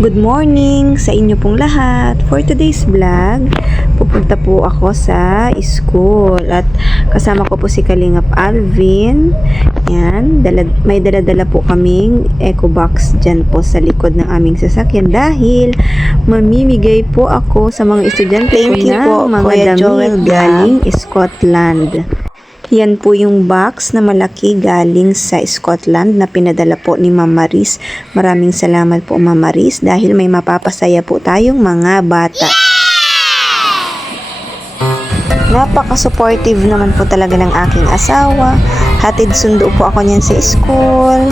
Good morning sa inyo pong lahat. For today's vlog, pupunta po ako sa school at kasama ko po si Kalingap Alvin. Yan, may dala-dala po kaming eco box dyan po sa likod ng aming sasakyan dahil mamimigay po ako sa mga estudyante Thank you po, ng mga Kuya damit Joel galing Scotland. Yan po yung box na malaki galing sa Scotland na pinadala po ni Ma'am Maris. Maraming salamat po Ma'am Maris dahil may mapapasaya po tayong mga bata. Napaka-supportive naman po talaga ng aking asawa. Hatid sundo po ako niyan sa school.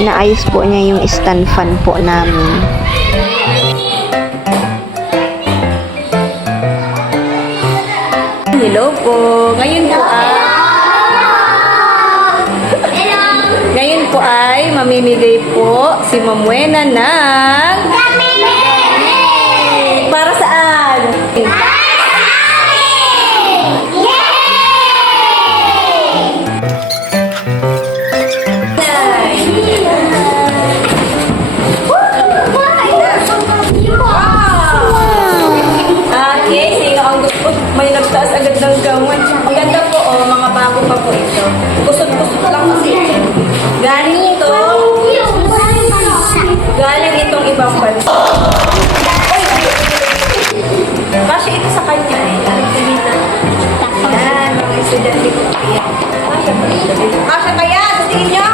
Inaayos po niya yung stand fan po namin. Hello po. Ngayon po ay mamimigay po si Ma'am Wena ng para saan? Okay, sino ang gusto? May nagtaas agad ng gamot. Ang ganda po, oh, mga bago pa po ito. Kusot-kusot lang kasi. Galing itong ibang bansa. Kasi ito sa kanya eh. Yan, mga estudyante ko. Kasha kaya? Sa tingin niyo?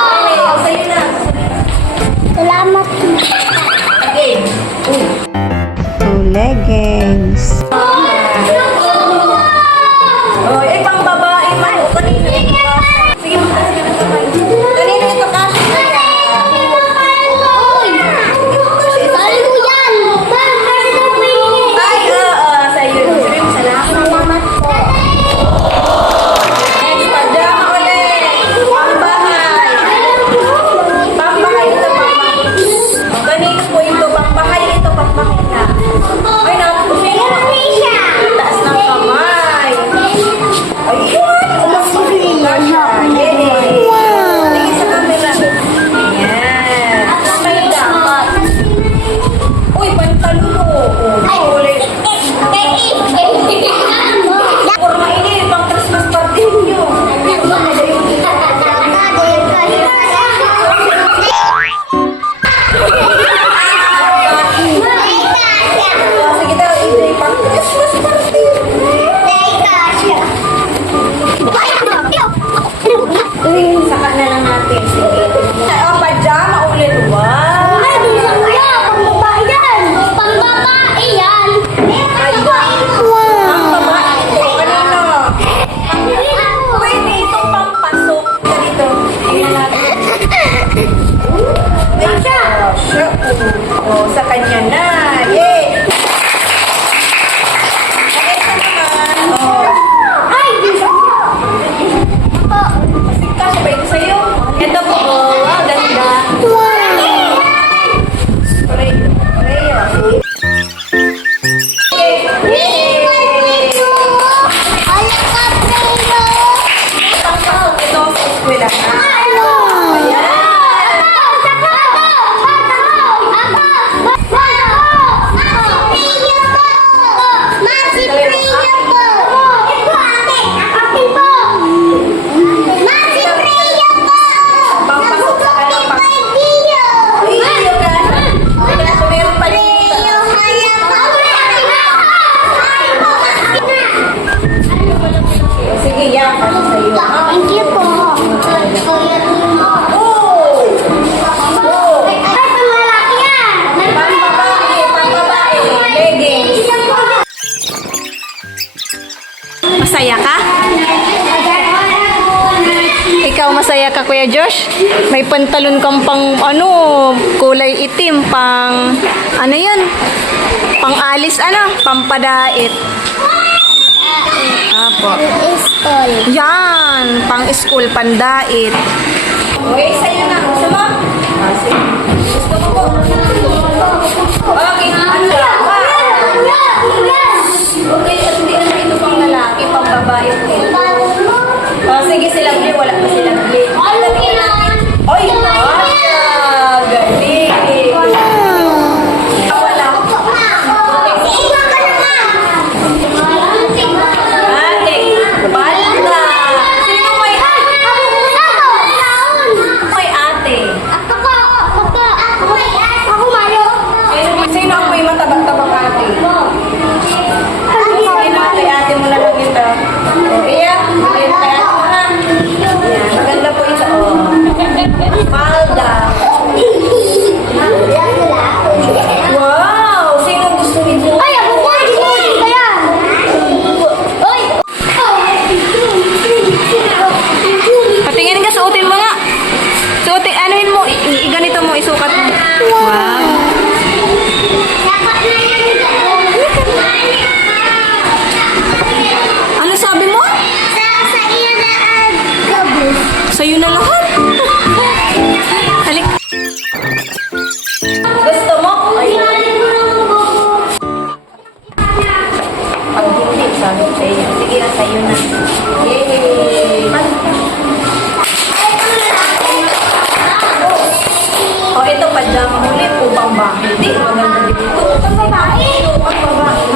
Okay, sa'yo na. Salamat. Okay. Leggings. Oh, eh, pang babae man. O, kanina ito kasha. Sige, magkasya na kamay. Kanina ito kasha. Ay, oo, sa'yo. Sabi mo, salamat. Next, pajama ulit. Pambahay. Pambahay ito, pambahay. Kanina po ito, pambahay ito, pambahay na. Ay, napusin mo. Taas ng kamay. Ayun! Tingin sa camera. Ayan. May dapat. Uy, pantalon. Ulit. Kurma ini, pang Christmas party nyo. Sige daw, hindi. Pang Christmas party. Saka na lang natin. Sige. Oh, pajama ulit. Wow. Ang babae ito. Kanino? Pwede itong pampasok. Ganito. Tingnan natin. Sure. Oh, sa kanya na. Yay! Ay, ito naman. Oh. Kasi ba ito sa'yo? Ito po, oh. Wow, ganda. Pampasok ito sa eskwela. Pampasok sa kanyang meron pa dito. Sige, yan. Para sa'yo. Thank you po. Oh! Pambabae. Pambabae. Leggings. Masaya ka? Ikaw masaya ka, Kuya Josh? May pantalon kang pang kulay itim, pang ano yun? Pang alis pampadait. Apo. Yan, pang school, pandait. Okay, sa'yo na. Gusto mo? Gusto mo po? Okay, ano lang? Okay, at hindi na ito pang lalaki, pang babae. Sige, silang wala pa silang. Oy, ito. Ganito mo, isukat mo. Wow. Ano sabi mo? Sa'yo na lahat. Halik. Gusto mo? Pag hindi, sabi ko sa'yo. Sige na, sa'yo na. Yay! O, ito, pajama ulit. Upang ba? Hindi, maganda dito. Upang babae. Upang babae.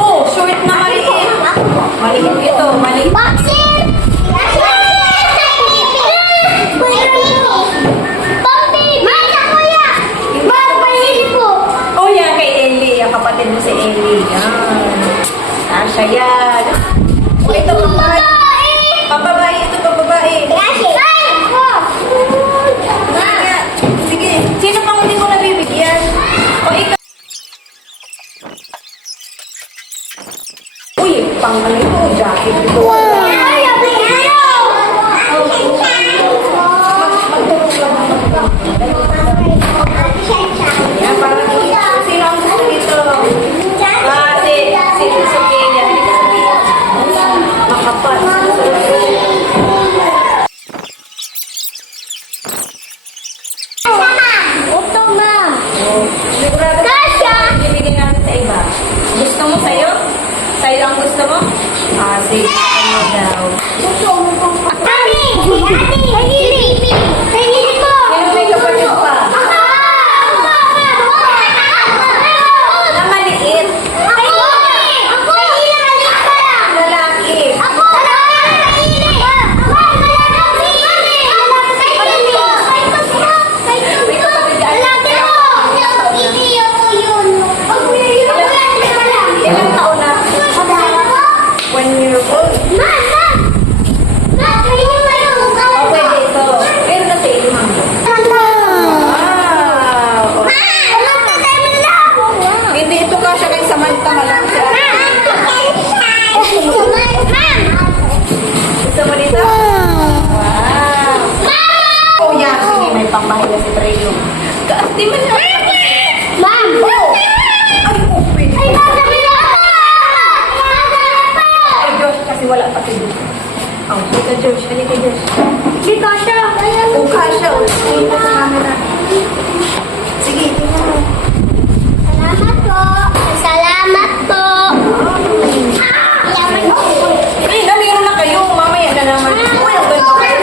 Oh, short na maliit. Maliit ito, maliit. Oh, yan kay Ellie. Ang kapatid mo si Ellie. Yan. Asya yan. Oh, ito, papabae. Papabae, ito, papabae. Sige, sino pang hindi mo nabibigyan? O, ikaw. Uy, pang ano ito, jacket ito. Yan, parang sino ang gusto dito? Si Sophia. Makapal. Sigurado ibigay natin sa iba. Gusto mo sa'yo? Sa'yo ang gusto mo? Sige. Ano daw? Sino may kapatid pa? Na maliit. Lalaki. Ilang taon na? 1 year old. O, pwede ito. Meron na sa iyo, ma'am. Wow. Hindi ito kasya kay Samantha malang siya. Gusto mo dito? Wow. Oh, yan. Sige, may pangbahay si Trino. Di mo siya. Oh! Ay, open. Ay, Josh, kasi wala pa si dito. Ang puta, Josh. Halika, Josh. Oh, kasya. Oh, tingin mo sa camera. Sige, tingnan mo. Salamat po. Eh, naliro na kayo. Mamaya na naman. Uy, ang ganda kayo.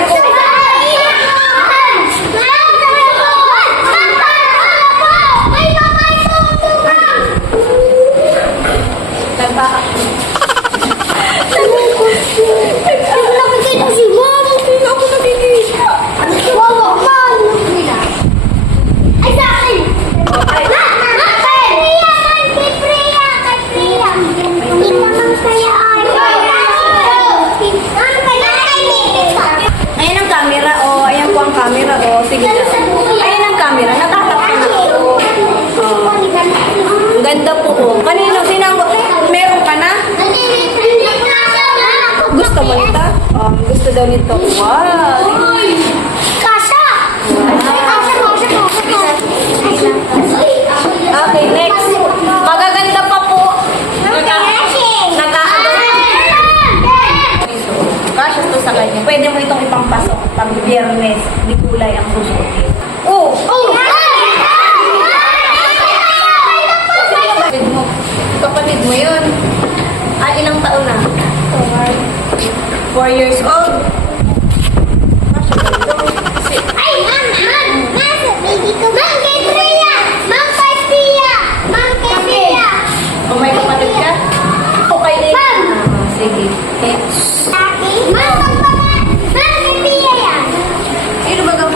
Nagbaka. Ayan ang camera, oh. Ayan po ang camera, oh. Sige. Ayan ang camera. Natatak ko na. Oh. Ang ganda po, oh. Kanino? Sinang? Meron ka na? Gusto mo nito? Gusto daw nito. Wow. Okay, next. Magaganda pa po. Kasya to sa kanya. Pwede mo itong ipampasok pag biyernes. Di kulay ang susuotin. Oh! Kapatid mo yun. Ilang taon na? 4 years old. Kung may kapatid ka? Okay din. Sige. Sino ba ang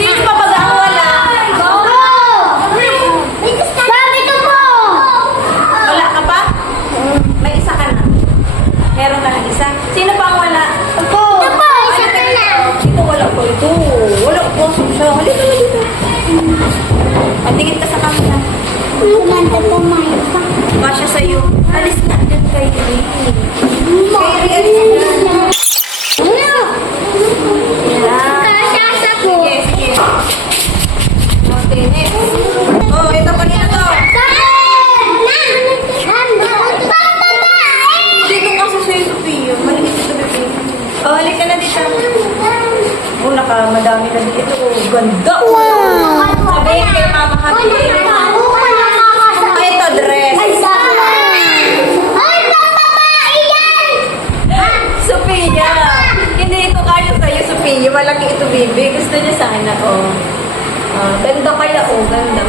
Sino pa pag ang wala? Wala ka pa? May isa ka na. Meron ka na isa. Sino pa ang wala? Ito wala ko. Ito. Wala ko. Halika na dito. Patingin ka sa camera. Kasya sa'yo. Alis na dyan kay Ray. Kay Ray, alis na. Oh, halika na dito. Oh, madami na dito. Ganda. Wow. Sabihin kay Mama Happy. Ito, dress. Sophia. Hindi ito kaya sa'yo, Sophia. Malaki ito, baby. Gusto niya sana, oh. Ganda kaya, oh. Ganda.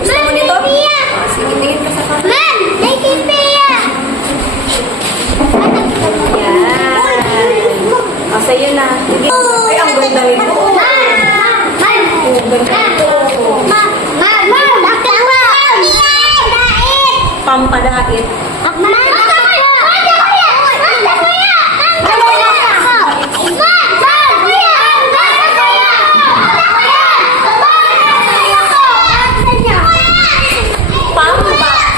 Gusto mo nito? Sige, tingin ka sa kanya. Yan. Sa'yo na. Sige. Ay, ang ganda nito. Ang ganda nito. Pampadait.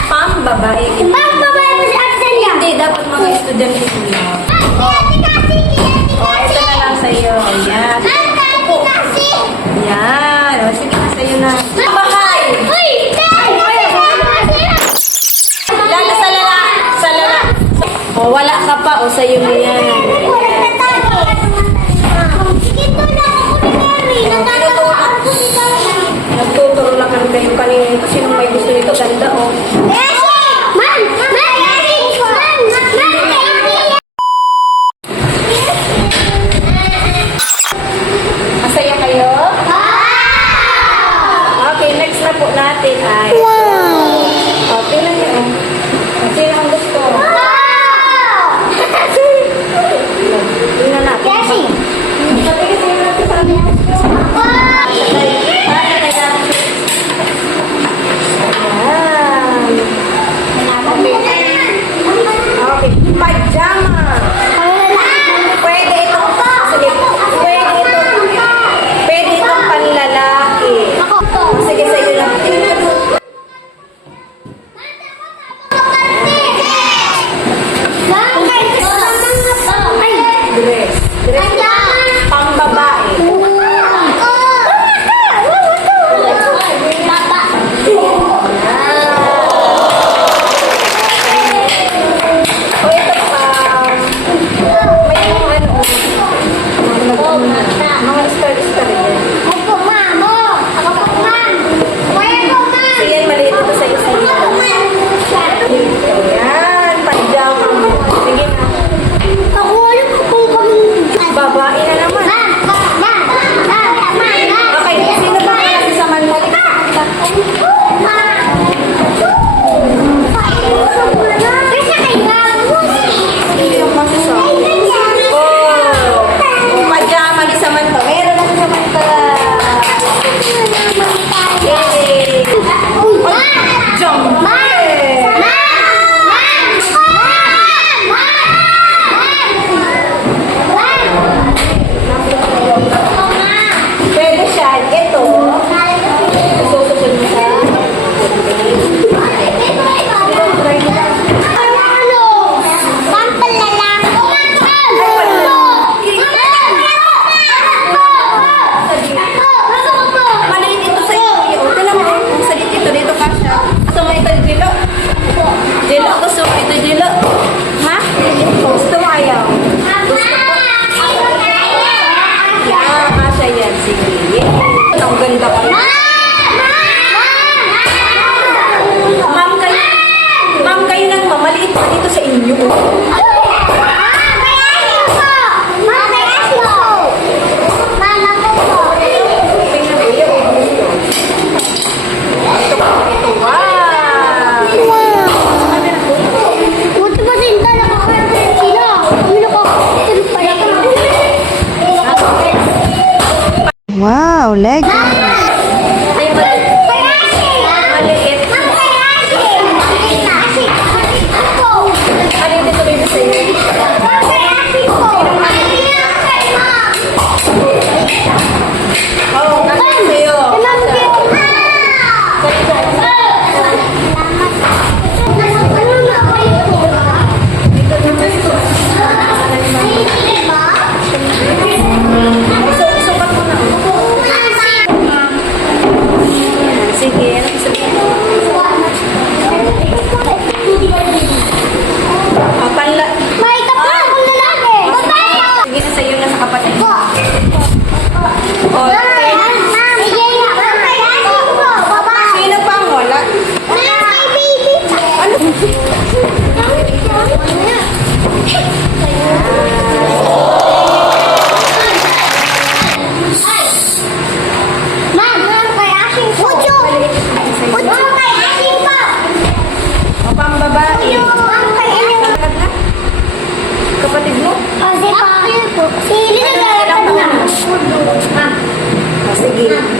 Pambabae. Hindi, dapat mga estudyante sila. Oh, ito na lang sa'yo. Yan. Yan. O, sige na sa'yo na. Bahay! Lalo sa lala. Sa lala. O, wala ka pa. O, sa'yo na yan. Nagtuturo-lakan kayo kanina. Sinong may gusto nito? Ganda, o. Masaya kayo? Okay, next na po natin ay... Oh, tingnan niyo. Sino ang gusto? Tingnan natin. Tingnan natin sa amin. Okay, pajama. Pwede itong panlalaki. Sige, sa'yo lang. Dress. Pambabae. O ito pa. May mga star-star yan. Yan, maliit ito sa'yo sa'yo. Yan, pajama mo. Sige na. Babae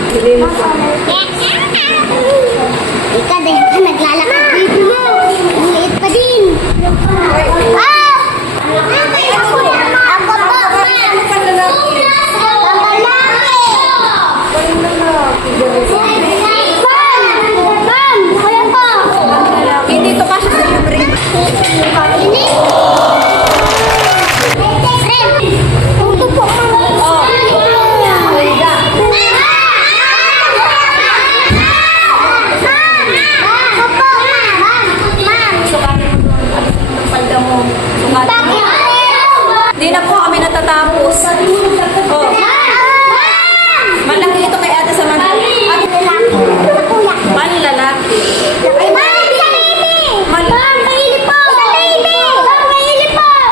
Ika, dahil ka naglalakad dito mo. Ang liit pa din. Ah! Ako po, ma'am. Pamalaki. Ma'am, kuya po. Hindi to kasya sa libre. Ini? Ito po, ma'am. Palda mo. Hindi na po kami natatapos. Oh. Malaki ito kay ate sa manlalaki.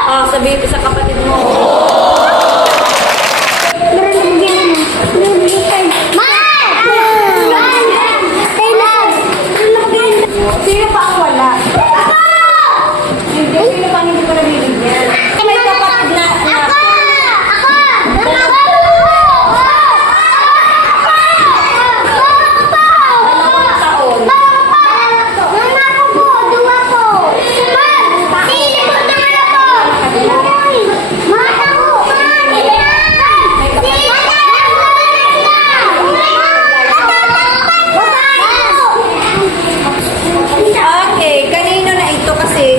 Oh, sabihin ko sa kapatid mo. Sino pa ang wala? Sino pa ang hindi pa nabibigyan? May kapatid na dalawang taon. Okay, kanino na ito kasi?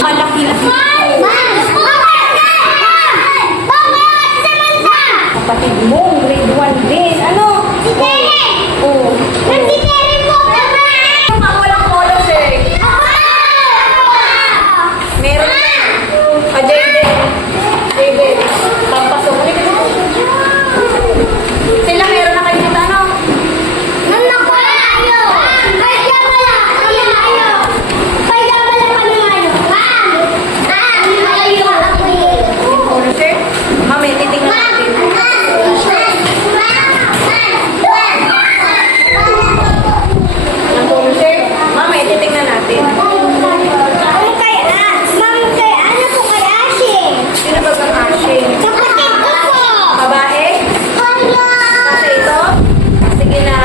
Malaki-laki. Kapatid mo, grade 1 din. Ano? Oh. Ang walang colors eh. Meron na. Jaden. Jaden. Pampasok. Sila meron na kayo dito, ano? Color shirt? Mami, titingnan natin. Ang color shirt? Mami, titingnan natin. Sino ba ang ashing? Babae? Kasi ito? Sige na.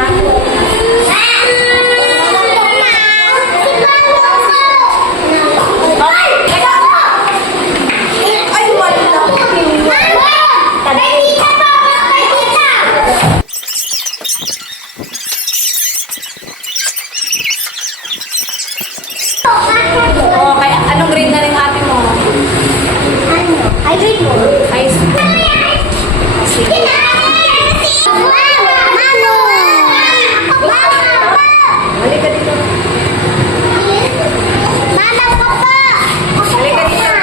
Ay! Ay, wala. Oh, kaya anong grade na rin ate mo? High school. Sige. Halika dito. Halika dito.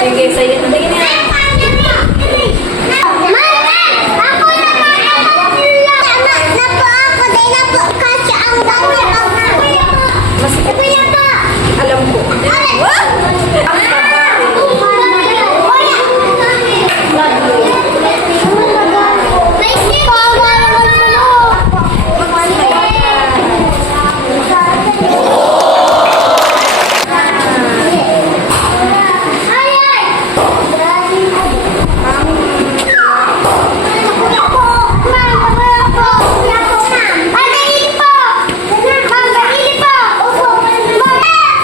Sige, sa'yo. Tingin niya. Alam ko.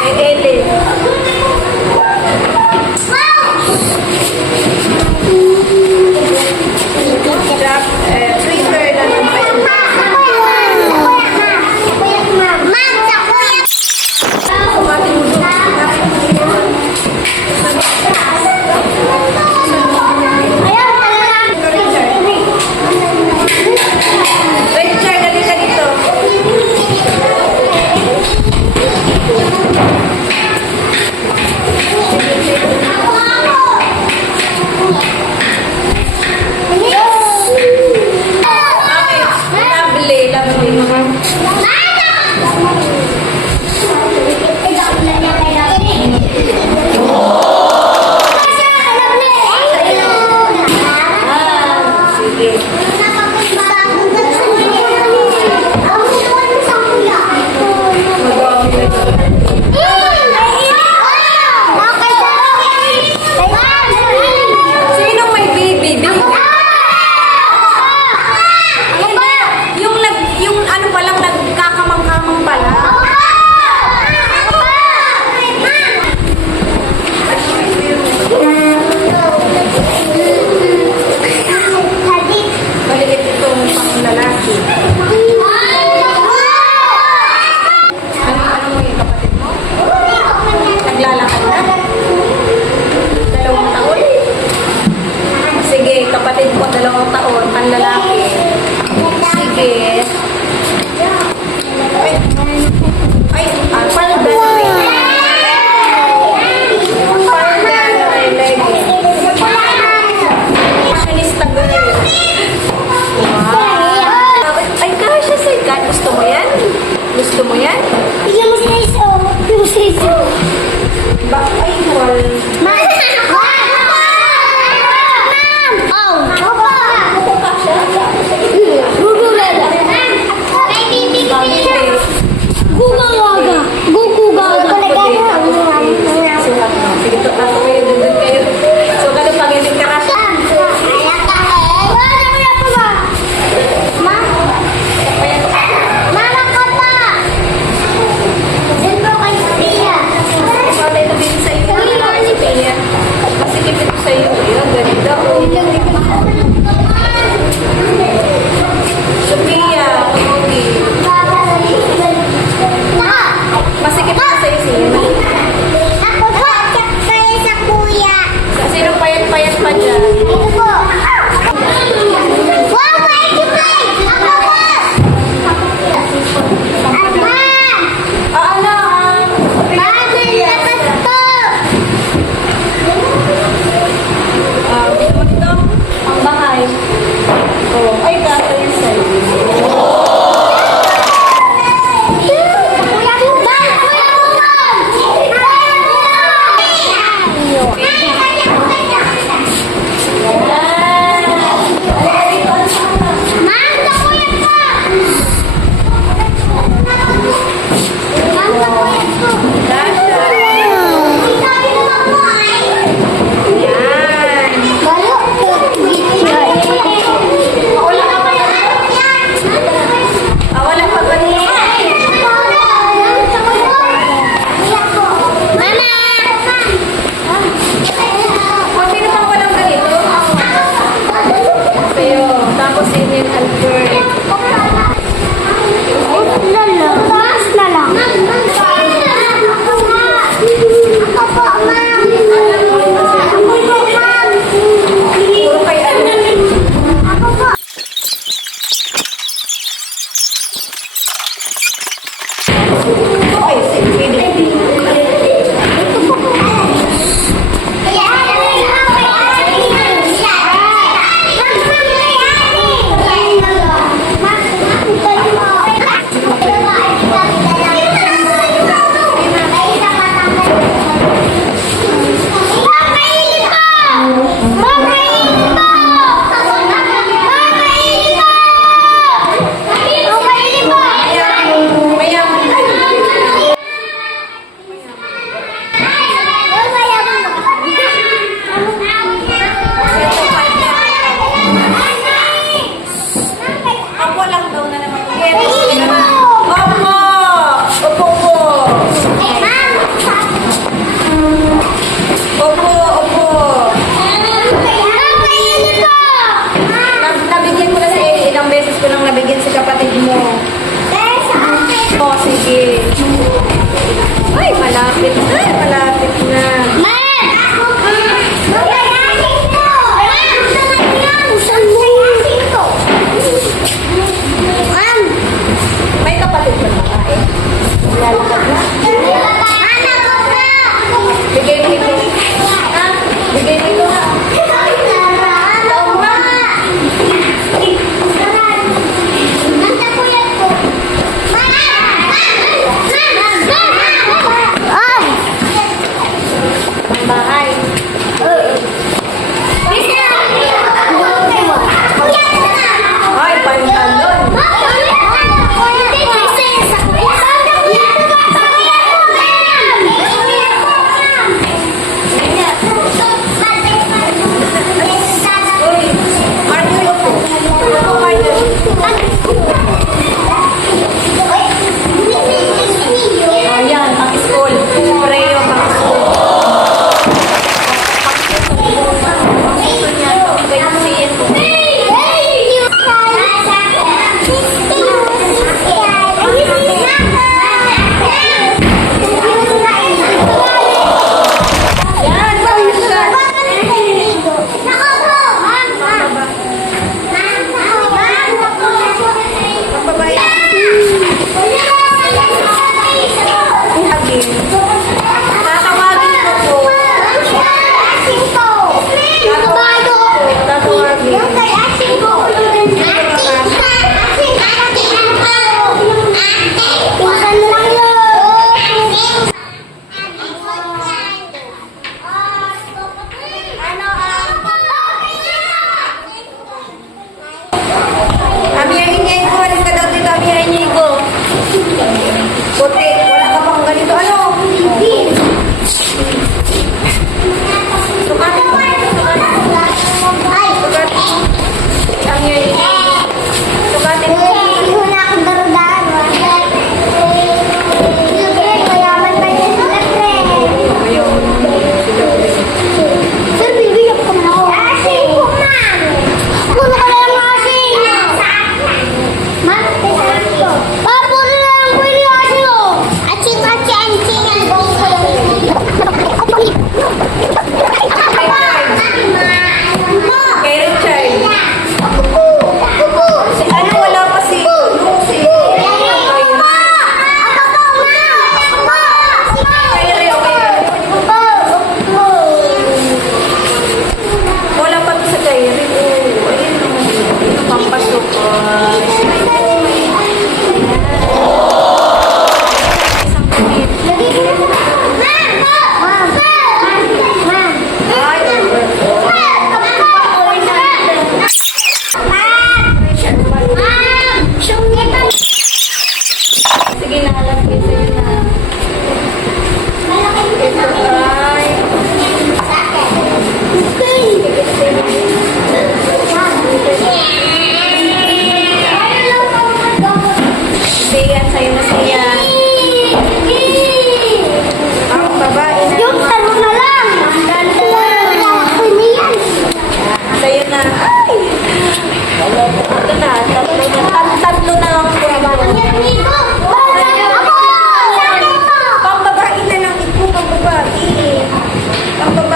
Kay Ellen.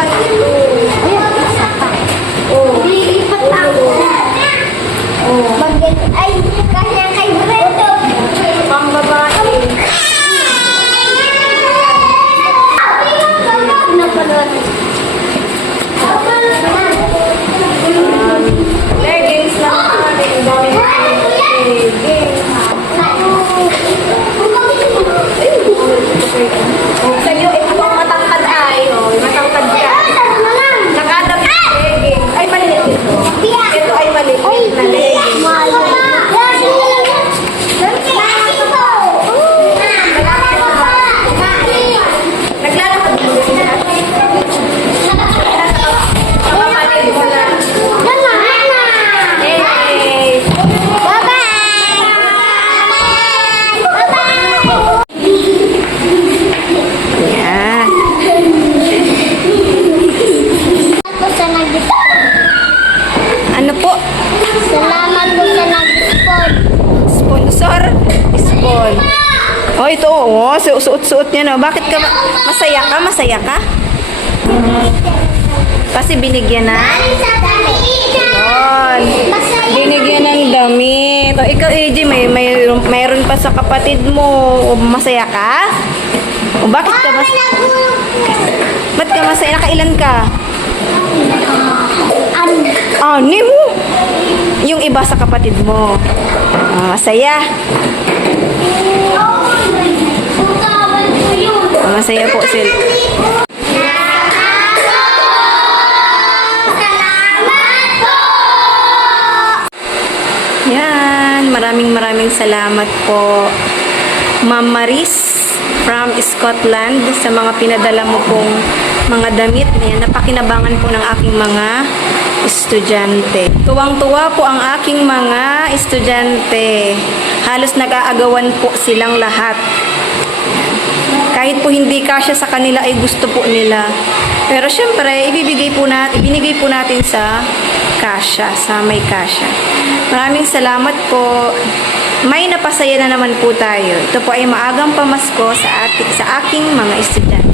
babae ito. Ayun, isa pa. Lilipat ako. Ay, kanya kay Brett. Pang babae. Napanood. Leggings lang natin. Ang dami ng leggings. Sa'yo, ito ang matangkad ay. Oh, matangkad ka. Nakadamit ng leggings. Ay, maliit ito. Ito ay maliit na leggings. Naglalakad mo din siya. Mamamalid mo lang. Hey! Yan. Ano po? Salamat po sa nag-sport. Sponsor? Spon. Oh, ito. Oh, suot-suot niya, no? Bakit ka masaya ka? Masaya ka? Kasi binigyan na? Sa damiin. Yun. Binigyan ng damit. O, ikaw, AJ, mayroon pa sa kapatid mo. O, masaya ka? O, bakit ka masaya? Ba't ka masaya? Nakailan ka? Ani mo? Yung iba sa kapatid mo. Masaya. Masaya po sila. Yan. Maraming salamat po, Ma'am Maris from Scotland, sa mga pinadala mo pong mga damit na yan. Napakinabangan po ng aking mga estudyante. Tuwang-tuwa po ang aking mga estudyante. Halos nag-aagawan po silang lahat. Kahit po hindi kasya sa kanila ay gusto po nila. Pero syempre, ibinigay po natin sa kasya, sa may kasya. Maraming salamat po. May napasaya na naman po tayo. Ito po ay maagang pamasko sa aking mga estudyante.